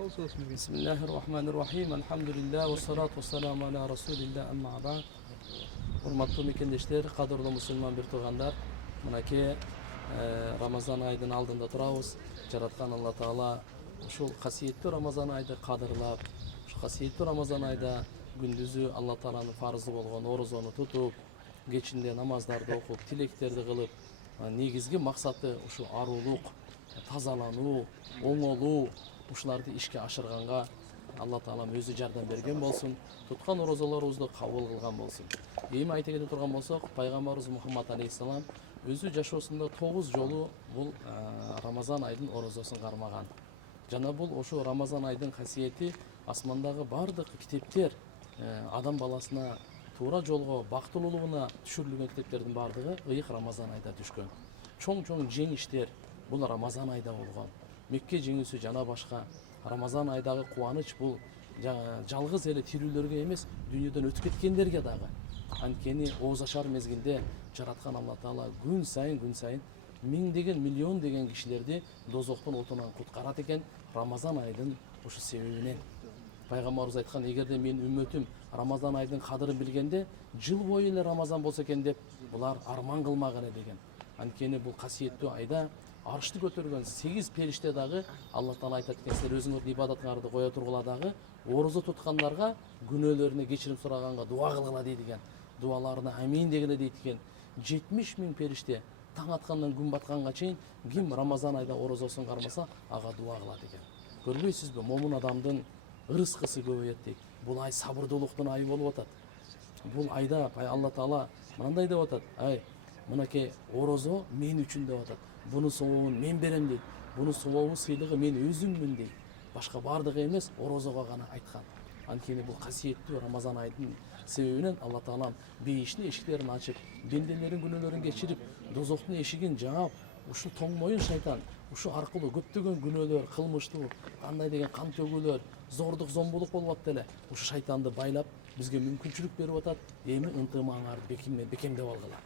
Bismillahirrahmanirrahim. Elhamdülillah ve salatu ve selamu ala Resulillah amma ba'd. Hurmatlı mekendештер, qadırlı musulman bir tuğanlar. Mınaki Ramazan ayının aldında turabız. Jaratkan Allah Taala uşul qasiyetli Ramazan ayda qadırlap, şu qasiyetli Ramazan ayda gündüzü Allah Taala'nın farzı bolğon orozonu tutup, geçinde namazdарды okup, tilekтерди kılıp, негизги максаты ушу арулук, тазалануу, оңолуу, ушуларды ишке ашырганга Алла Таалам өзү жардам берген болсун, туткан орозаларыбызды кабыл кылган болсун. Эми айта кете турган болсок, пайгамбарыбыз Мухаммад алейхиссалам өзү жашоосунда 9 жолу бул Рамазан айдын орозосун кармаган. Жана бул ошо Рамазан айдын касиети асмандагы бардык китептер адам баласына туура жолго, бактылуулугуна түшүрүлгөн китептердин бардыгы ыйык Рамазан айда түшкөн. Чоң жеңиштер бул Рамазан айда болгон. Мекке жеңүүсү жана башка. Рамазан айдагы кубаныч бул жалгыз эле тирүүлөргө эмес, дүйнөдөн өтүп кеткендерге дагы. Анткени ооз ачар мезгилде жараткан Алла Таала күн сайын миңдеген, миллион деген кишилерди дозоктун отунан куткарат экен Рамазан айдын ушу себебинен. Пайгамбарыбыз айткан, эгерде менин үммөтүм Рамазан айдын кадырын билгенде, жыл бою эле Рамазан болсо экен деп, булар арман кылмаган деген. Анткени бул касиеттүү айда арышты көтөргөн 8 периште дагы Алла Таала айтат экен, силер өзүңөрдүн ибадатыңарды кое тургула дагы орозо туткандарга, күнөөлөрүнө кечирим сураганга дуа кылгыла дейт экен. Дуаларына амин дегиле дейт экен. 70 000 периште таң аткандан күн батканга чейин ким Рамазан айда орозосун кармаса, ага дуа кылат экен. Көрбөйсүзбү, момун адамдын ырыскысы көбөйөт дейт. Бул ай сабырдуулуктун айы болуп атат. Бул айда Алла Таала мындай деп атат: "Ай, мынакей орозо мен үчүн" деп атат. Бунун сообун мен берем дейт. Бунун сообу сыйлыгы мен өзүммүн дейт. Башка бардыгы эмес, орозого гана айткан. Анткени бул касиеттүү Рамазан айдын себебинен Алла Таалам бейиштин эшиктерин ачып, бенделердин күнөөлөрүн кечирип, дозоктун эшигин жаап, ушу тоң моюн шайтан ушу аркылуу көптөгөн күнөөлөр, кылмыштуу, кандай деген кан төгүүлөр, зордук, зомбулук болуп атты эле. Ушу шайтанды байлап, бизге мүмкүнчүлүк берип атат. Эми ынтымагыңарды бекемдеп алгыла.